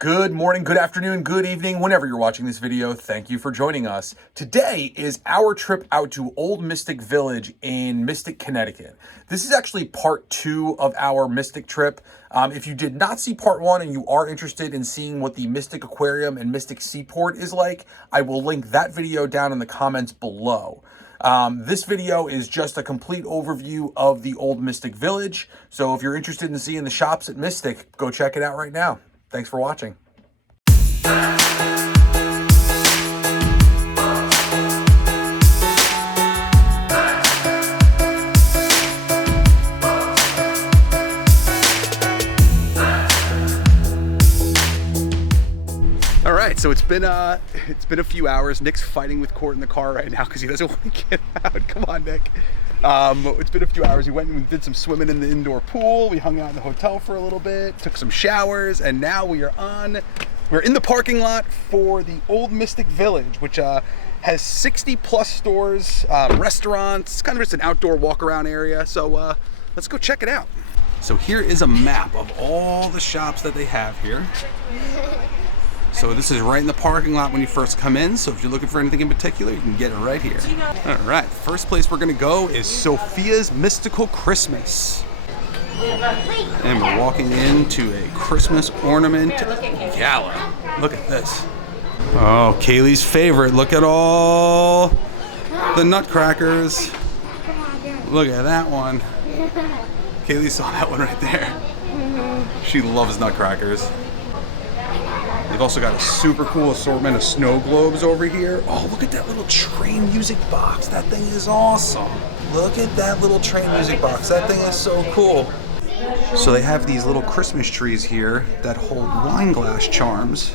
Good morning, good afternoon, good evening, whenever you're watching this video. Thank you for joining us. Today is our trip out to Olde Mystick Village in Mystic, Connecticut. This is actually part 2 of our Mystic trip. If you did not see part 1 and you are interested in seeing what the Mystic Aquarium and Mystic Seaport is like, I will link that video down in the comments below. This video is just a complete overview of the Olde Mystick Village. So if you're interested in seeing the shops at Mystic, go check it out right now. Thanks for watching. All right, so it's been a few hours. Nick's fighting with Court in the car right now because he doesn't want to get out. Come on, Nick. It's been a few hours. We went and did some swimming in the indoor pool. We hung out in the hotel for a little bit, took some showers, and now we're in the parking lot for the Olde Mystick Village, which has 60 plus stores, restaurants. It's kind of just an outdoor walk around area. So let's go check it out. So here is a map of all the shops that they have here. So this is right in the parking lot when you first come in. So if you're looking for anything in particular, you can get it right here. All right, first place we're gonna go is Sofia's Mystical Christmas. And we're walking into a Christmas ornament gala. Look at this. Oh, Kaylee's favorite. Look at all the nutcrackers. Look at that one. Kaylee saw that one right there. She loves nutcrackers. They've also got a super cool assortment of snow globes over here. Oh, look at that little train music box. That thing is awesome. Look at that little train music box. That thing is so cool. So they have these little Christmas trees here that hold wine glass charms.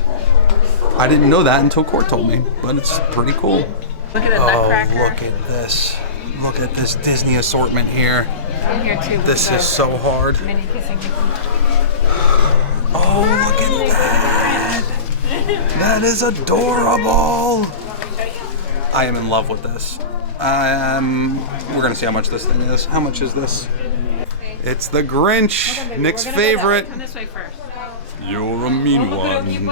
I didn't know that until Court told me, but it's pretty cool. Look at the nutcracker. Look at this. Look at this Disney assortment here. I'm here too. This is so hard. Mini kissing. Oh, look at that. That is adorable. I am in love with this. We're gonna see how much this thing is. How much is this? It's the Grinch, Nick's favorite. Come this way first. You're a mean one.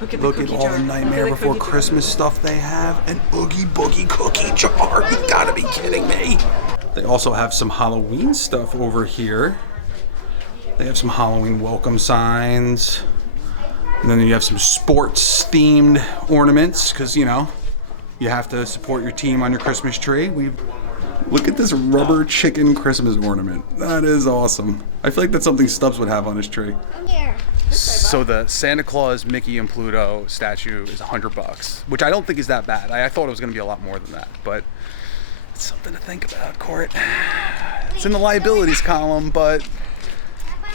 Look at all the Nightmare Before Christmas stuff they have. An Oogie Boogie cookie jar. You gotta be kidding me. They also have some Halloween stuff over here. They have some Halloween welcome signs. And then you have some sports themed ornaments because, you know, you have to support your team on your Christmas tree. Look at this rubber chicken Christmas ornament. That is awesome. I feel like that's something Stubbs would have on his tree. So the Santa Claus, Mickey, and Pluto statue is $100, which I don't think is that bad. I thought it was going to be a lot more than that, but it's something to think about, Court. It's in the liabilities column, but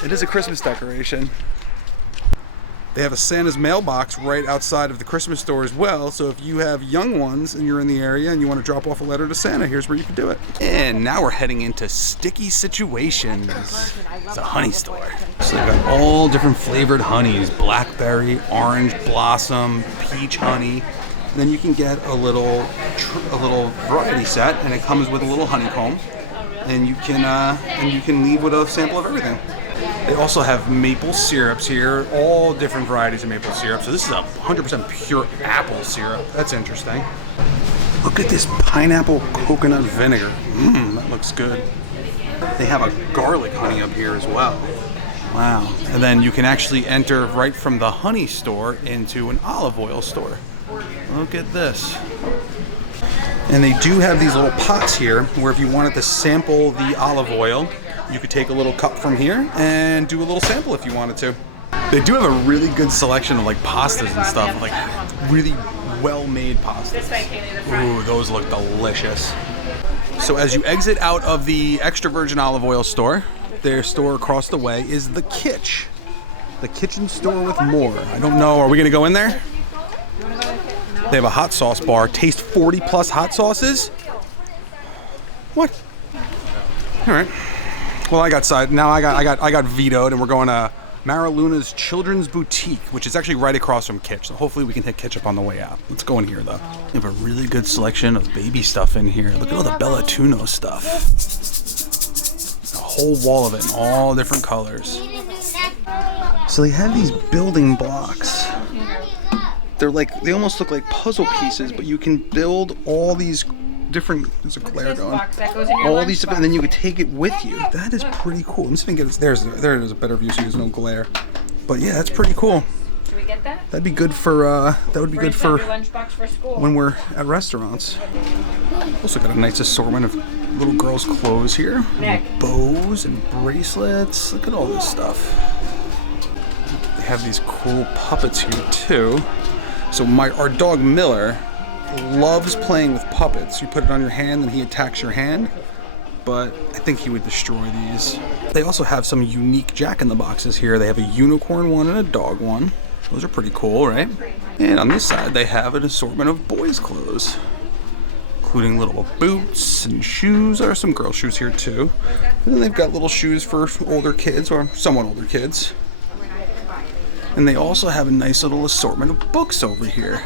it is a Christmas decoration. They have a Santa's mailbox right outside of the Christmas store as well. So if you have young ones and you're in the area and you want to drop off a letter to Santa, here's where you can do it. And now we're heading into Sticky Situations. It's a honey store. So they've got all different flavored honeys: blackberry, orange blossom, peach honey. And then you can get a little variety set, and it comes with a little honeycomb. And you can leave with a sample of everything. They also have maple syrups here, all different varieties of maple syrup. So this is a 100% pure apple syrup. That's interesting. Look at this pineapple coconut vinegar. That looks good. They have a garlic honey up here as well. Wow. And then you can actually enter right from the honey store into an olive oil store. Look at this. And they do have these little pots here where if you wanted to sample the olive oil, you could take a little cup from here and do a little sample if you wanted to. They do have a really good selection of like pastas and stuff, like really well-made pastas. Ooh, those look delicious. So as you exit out of the extra virgin olive oil store, their store across the way is the Kitsch. The kitchen store with more. I don't know, are we gonna go in there? They have a hot sauce bar. Taste 40 plus hot sauces? What? All right. Well, I got vetoed, and we're going to Mariluna's Children's Boutique, which is actually right across from Kitsch. So hopefully we can hit Kitsch up on the way out. Let's go in here, though. They have a really good selection of baby stuff in here. Look at all the Bella Tuno stuff. A whole wall of it in all different colors. So So they have these building blocks. They're like, they almost look like puzzle pieces, but you can build all these different, there's a glare going. All these different, and then you could take it with you. That is pretty cool. I'm just gonna get it, there it is, a better view so there's no glare. But yeah, that's pretty cool. Should we get that? That'd be good for, that would be good for lunchbox for school. when we're at restaurants. Also got a nice assortment of little girls' clothes here. Bows and bracelets. Look at all this stuff. They have these cool puppets here too. So our dog Miller loves playing with puppets. You put it on your hand and he attacks your hand. But I think he would destroy these. They also have some unique Jack-in-the-Boxes here. They have a unicorn one and a dog one. Those are pretty cool, right? And on this side, they have an assortment of boys' clothes, including little boots and shoes. There are some girl shoes here too. And then they've got little shoes for older kids or somewhat older kids. And they also have a nice little assortment of books over here.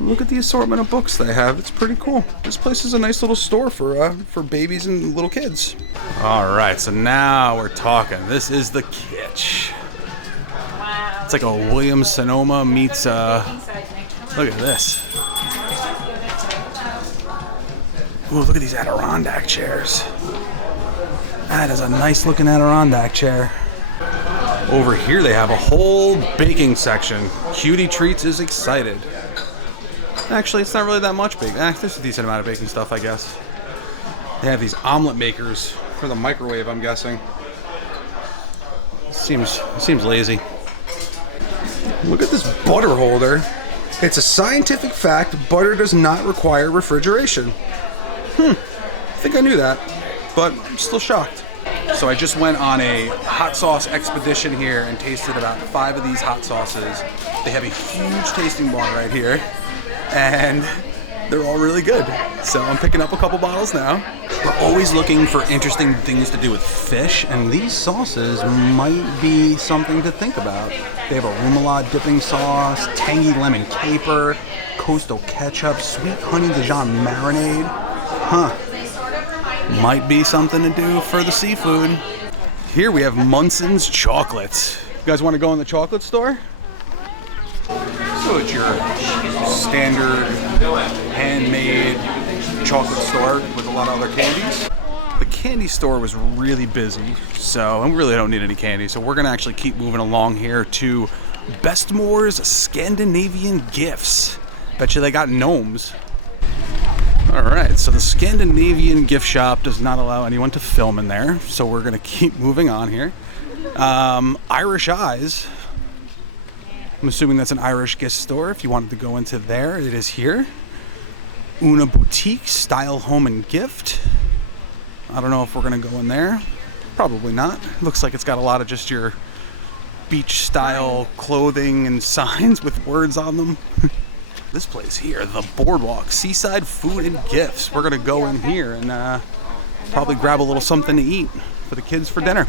Look at the assortment of books they have. It's pretty cool. This place is a nice little store for babies and little kids. All right, so now we're talking. This is the kitsch. Wow. It's like a Williams-Sonoma meets look at this. Ooh, look at these Adirondack chairs. That is a nice looking Adirondack chair. Over here they have a whole baking section. Cutie Treats is excited. Actually, it's not really that much big. There's a decent amount of baking stuff, I guess. They have these omelet makers for the microwave, I'm guessing. Seems lazy. Look at this butter holder. It's a scientific fact, butter does not require refrigeration. I think I knew that, but I'm still shocked. So I just went on a hot sauce expedition here and tasted about 5 of these hot sauces. They have a huge tasting bar right here, and they're all really good. So I'm picking up a couple bottles now. We're always looking for interesting things to do with fish, and these sauces might be something to think about. They have a remoulade dipping sauce, tangy lemon caper, coastal ketchup, sweet honey Dijon marinade. Might be something to do for the seafood. Here we have Munson's chocolates. You guys want to go in the chocolate store? So it's your standard handmade chocolate store with a lot of other candies. The candy store was really busy, and we really don't need any candy, so we're gonna actually keep moving along here to Bestmore's Scandinavian Gifts. Bet you they got gnomes. All right, so the Scandinavian gift shop does not allow anyone to film in there, so we're gonna keep moving on here. Irish Eyes. I'm assuming that's an Irish gift store. If you wanted to go into there, it is here. Una Boutique Style Home and Gift. I don't know if we're gonna go in there. Probably not. Looks like it's got a lot of just your beach style clothing and signs with words on them. This place here, the Boardwalk Seaside Food and Gifts. We're gonna go in here and probably grab a little something to eat for the kids for dinner.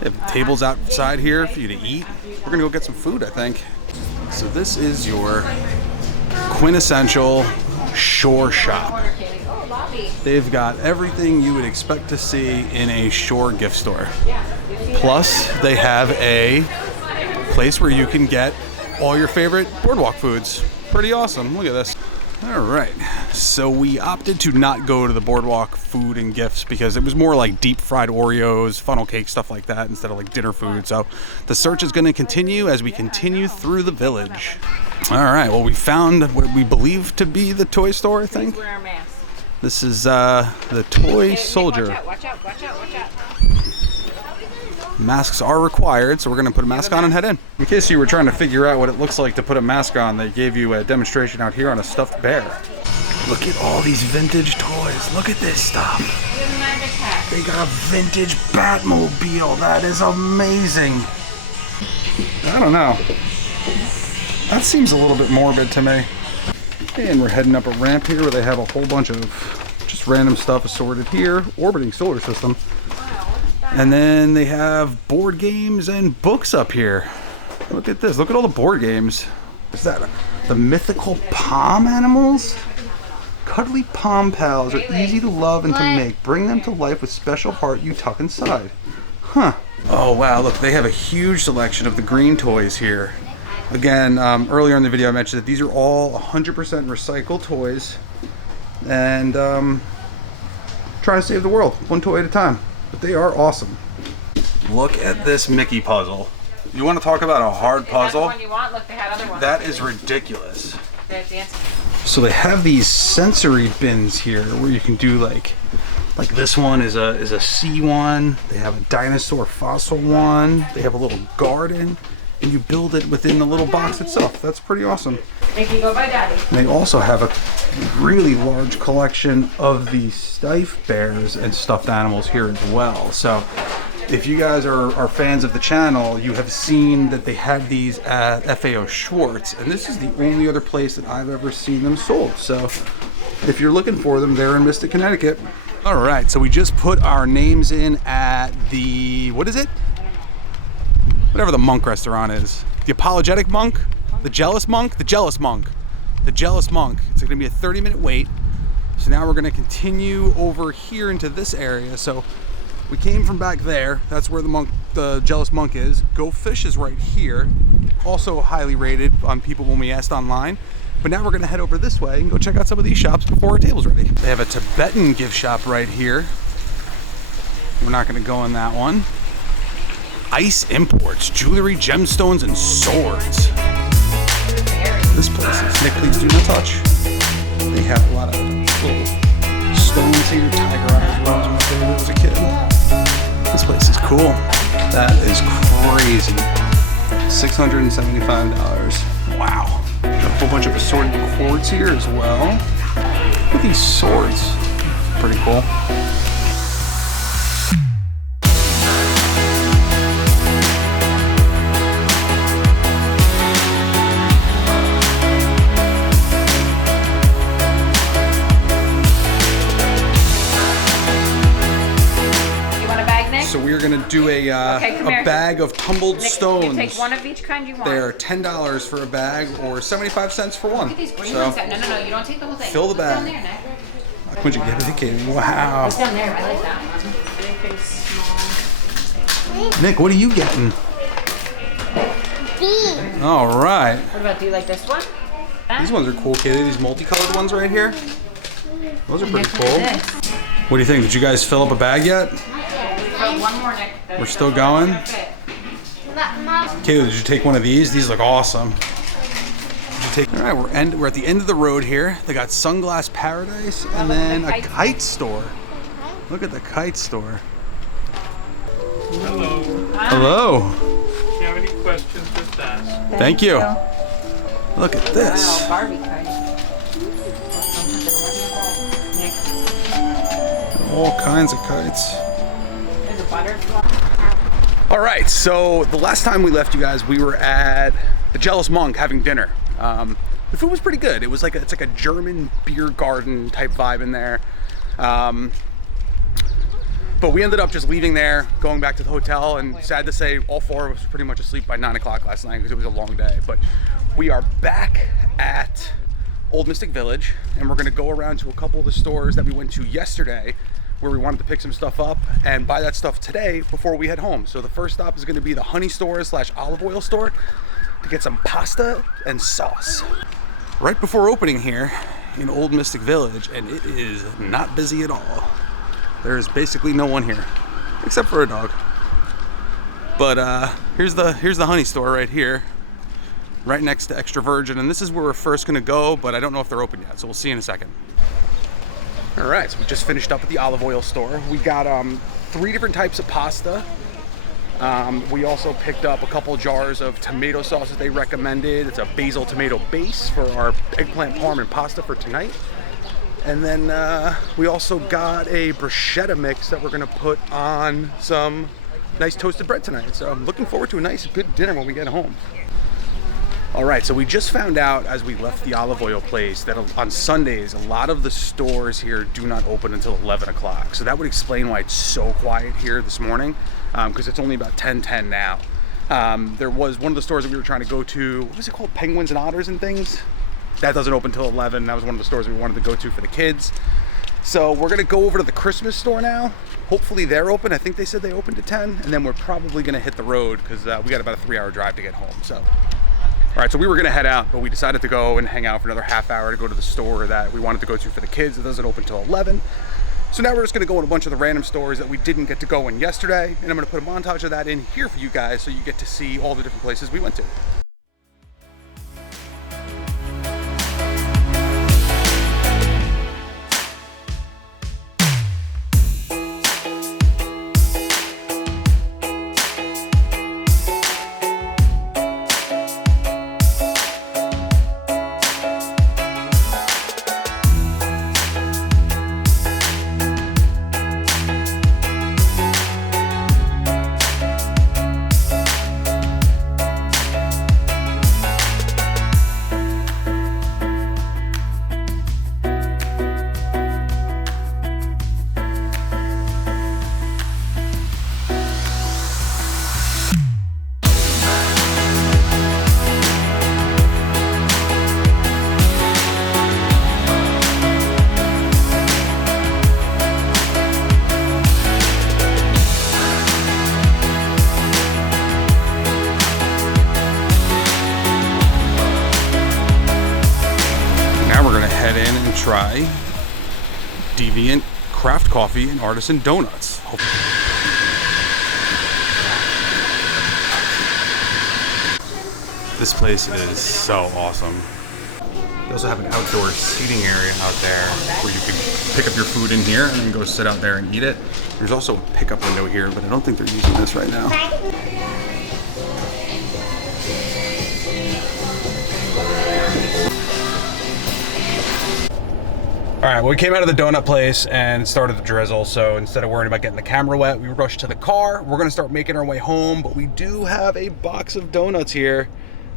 They have tables outside here for you to eat. We're gonna go get some food, I think. So this is your quintessential shore shop. They've got everything you would expect to see in a shore gift store. Plus, they have a place where you can get all your favorite boardwalk foods. Pretty awesome. Look at this. All right. So we opted to not go to the boardwalk food and gifts because it was more like deep fried Oreos, funnel cake, stuff like that instead of like dinner food. So the search is going to continue as we continue through the village. All right. Well, we found what we believe to be the toy store, I think. This is the Toy Soldier. Watch out, watch out, watch out. Masks are required, so we're going to put a mask on and head in. In case you were trying to figure out what it looks like to put a mask on, they gave you a demonstration out here on a stuffed bear. Look at all these vintage toys. Look at this stuff. They got a vintage Batmobile. That is amazing. I don't know. That seems a little bit morbid to me. And we're heading up a ramp here where they have a whole bunch of just random stuff assorted here. Orbiting solar system. And then they have board games and books up here. Look at this. Look at all the board games. Is that the mythical pom animals? Cuddly pom pals are easy to love and to make. Bring them to life with special heart you tuck inside. Huh. Oh wow, look, they have a huge selection of the green toys here. Again, earlier in the video I mentioned that these are all 100% recycled toys, and trying to save the world one toy at a time. But they are awesome. Look at this Mickey puzzle. You want to talk about a hard puzzle? Is that the one you want? Look, they had other ones. That is ridiculous. There's the answer. So they have these sensory bins here where you can do like this one is a sea one. They have a dinosaur fossil one. They have a little garden, and you build it within the little box itself. That's pretty awesome. Mickey, go by Daddy. And they also have a really large collection of the Stife bears and stuffed animals here as well. So if you guys are fans of the channel, you have seen that they had these at FAO Schwartz, and this is the only other place that I've ever seen them sold. So if you're looking for them, they're in Mystic, Connecticut. All right, so we just put our names in at the, what is it? Whatever the monk restaurant is. The Apologetic Monk? The Jealous Monk? The Jealous Monk. The Jealous Monk. It's gonna be a 30-minute wait. So now we're gonna continue over here into this area. So we came from back there. That's where the Jealous Monk is. Go Fish is right here. Also highly rated on people when we asked online. But now we're gonna head over this way and go check out some of these shops before our table's ready. They have a Tibetan gift shop right here. We're not gonna go in that one. Ice Imports, jewelry, gemstones, and swords. This place is, Nick, please do not touch. They have a lot of little stones here. Tiger eyes was my favorite as a kid. This place is cool. That is crazy. $675. Wow. Got a whole bunch of assorted cords here as well. Look at these swords. Pretty cool. So we are going to do a bag of tumbled stones. You take one of each kind you want. They're $10 for a bag or 75 cents for one. Look at these green ones. No, you don't take the whole thing. Fill the bag. Down there, Nick. What'd you get it, kid? Wow. It's down there. I like that one. Big, small. Nick, what are you getting? B. All right. What about, do you like this one? These ones are cool, kid. These multicolored ones right here. Those are pretty Nick, cool. What do you think? Did you guys fill up a bag yet? One more, Nick. We're still going? Kayla, did you take one of these? These look awesome. All right, we're at the end of the road here. They got Sunglass Paradise and then a kite store. Look at the kite store. Hello. Hello. If you have any questions, just ask. Thank you. Look at this. Wow, Barbie kite. All kinds of kites. There's a butterfly. All right, so the last time we left you guys, we were at the Jealous Monk having dinner. The food was pretty good. It's like a German beer garden type vibe in there. But we ended up just leaving there, going back to the hotel, and sad to say, all four of us were pretty much asleep by 9 o'clock last night because it was a long day. But we are back at Olde Mystick Village, and we're gonna go around to a couple of the stores that we went to yesterday where we wanted to pick some stuff up and buy that stuff today before we head home. So the first stop is gonna be the honey store / olive oil store to get some pasta and sauce. Right before opening here in Olde Mystick Village, and it is not busy at all. There is basically no one here, except for a dog. But here's the honey store right here, right next to Extra Virgin, and this is where we're first gonna go, but I don't know if they're open yet, so we'll see in a second. All right, so we just finished up at the olive oil store. We got 3 different types of pasta. We also picked up a couple jars of tomato sauces they recommended. It's a basil tomato base for our eggplant parm and pasta for tonight. And then we also got a bruschetta mix that we're gonna put on some nice toasted bread tonight. So I'm looking forward to a nice, good dinner when we get home. All right, so we just found out as we left the olive oil place that on Sundays, a lot of the stores here do not open until 11 o'clock. So that would explain why it's so quiet here this morning, because it's only about 10:10 now. There was one of the stores that we were trying to go to, what was it called? Penguins and Otters and Things? That doesn't open until 11. That was one of the stores we wanted to go to for the kids. So we're gonna go over to the Christmas store now. Hopefully they're open. I think they said they opened at 10, and then we're probably gonna hit the road because we got about a 3-hour drive to get home. So, all right, so we were gonna head out, but we decided to go and hang out for another half hour to go to the store that we wanted to go to for the kids. It doesn't open till 11. So now we're just gonna go in a bunch of the random stores that we didn't get to go in yesterday, and I'm gonna put a montage of that in here for you guys so you get to see all the different places we went to. Try Deviant craft coffee and artisan donuts. This place is so awesome. They also have an outdoor seating area out there where you can pick up your food in here and then go sit out there and eat it. There's also a pickup window here, but I don't think they're using this right now. All right, well, we came out of the donut place and started the drizzle, so instead of worrying about getting the camera wet, we rushed to the car. We're gonna start making our way home, but we do have a box of donuts here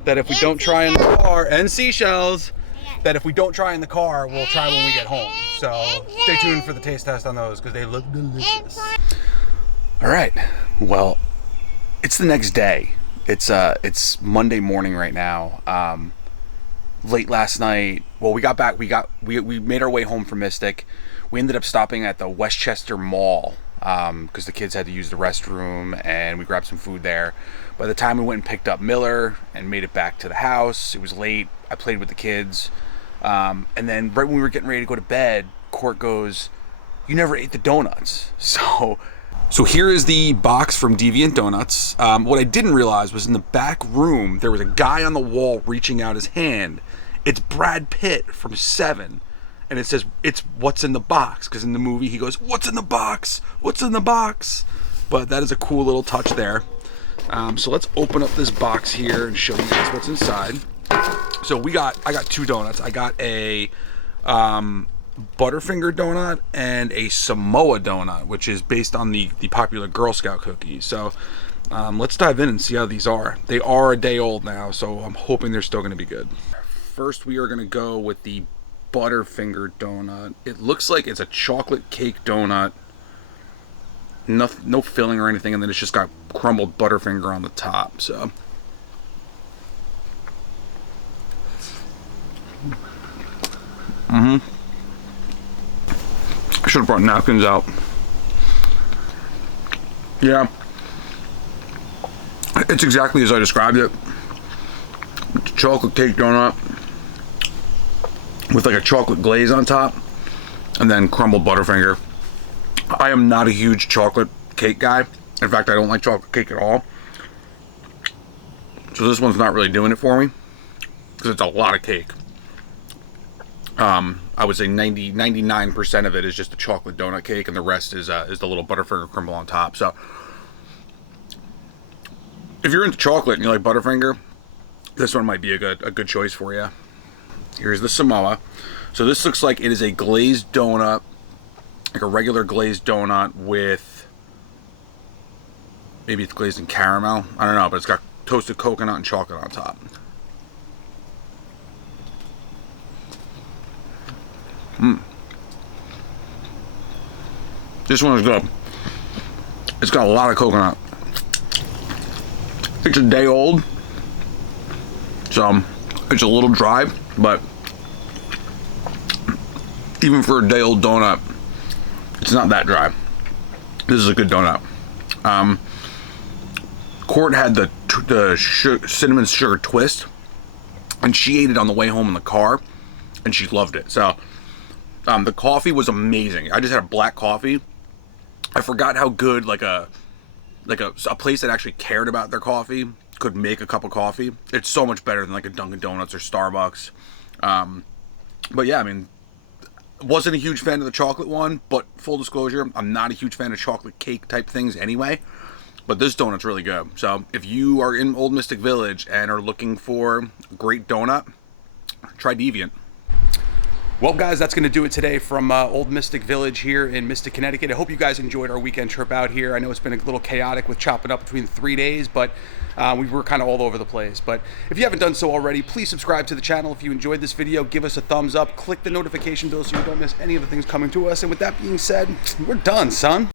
that if we don't try in the car, and seashells, that if we don't try in the car, we'll try when we get home. So stay tuned for the taste test on those because they look delicious. All right, well, it's the next day. It's Monday morning right now. Late last night, well, we got back, we made our way home from Mystic. We ended up stopping at the Westchester Mall because the kids had to use the restroom, and we grabbed some food there. By the time we went and picked up Miller and made it back to the house, it was late. I played with the kids, and then right when we were getting ready to go to bed, Court goes, "You never ate the donuts." So here is the box from Deviant Donuts. What I didn't realize was in the back room, there was a guy on the wall reaching out his hand. It's Brad Pitt from Seven. And it says, it's what's in the box. Because in the movie, he goes, "What's in the box? What's in the box?" But that is a cool little touch there. So let's open up this box here and show you guys what's inside. So I got 2 donuts. I got a Butterfinger donut and a Samoa donut, which is based on the popular Girl Scout cookies. So let's dive in and see how these are. They are a day old now, so I'm hoping they're still going to be good. First, we are going to go with the Butterfinger donut. It looks like it's a chocolate cake donut. No filling or anything, and then it's just got crumbled Butterfinger on the top. So I should have brought napkins out. Yeah, it's exactly as I described it. It's a chocolate cake donut with like a chocolate glaze on top and then crumbled Butterfinger. I am not a huge chocolate cake guy. In fact, I don't like chocolate cake at all. So this one's not really doing it for me because it's a lot of cake. I would say 99% of it is just a chocolate donut cake, and the rest is the little Butterfinger crumble on top. So if you're into chocolate and you like Butterfinger, this one might be a good choice for you. Here's the Samoa. So this looks like it is a glazed donut, like a regular glazed donut with, maybe it's glazed in caramel. I don't know, but it's got toasted coconut and chocolate on top. This one is good. It's got a lot of coconut. It's a day old, so it's a little dry, but even for a day old donut, It's not that dry. This is a good donut. Court had the cinnamon sugar twist, and she ate it on the way home in the car, and she loved it. So the coffee was amazing. I just had a black coffee. I forgot how good like a place that actually cared about their coffee could make a cup of coffee. It's so much better than like a Dunkin' Donuts or Starbucks. But yeah, I mean, wasn't a huge fan of the chocolate one, but full disclosure, I'm not a huge fan of chocolate cake type things anyway. But this donut's really good. So if you are in Olde Mystick Village and are looking for a great donut, try Deviant. Well, guys, that's going to do it today from Olde Mystick Village here in Mystic, Connecticut. I hope you guys enjoyed our weekend trip out here. I know it's been a little chaotic with chopping up between 3 days, but we were kind of all over the place. But if you haven't done so already, please subscribe to the channel. If you enjoyed this video, give us a thumbs up. Click the notification bell so you don't miss any of the things coming to us. And with that being said, we're done, son.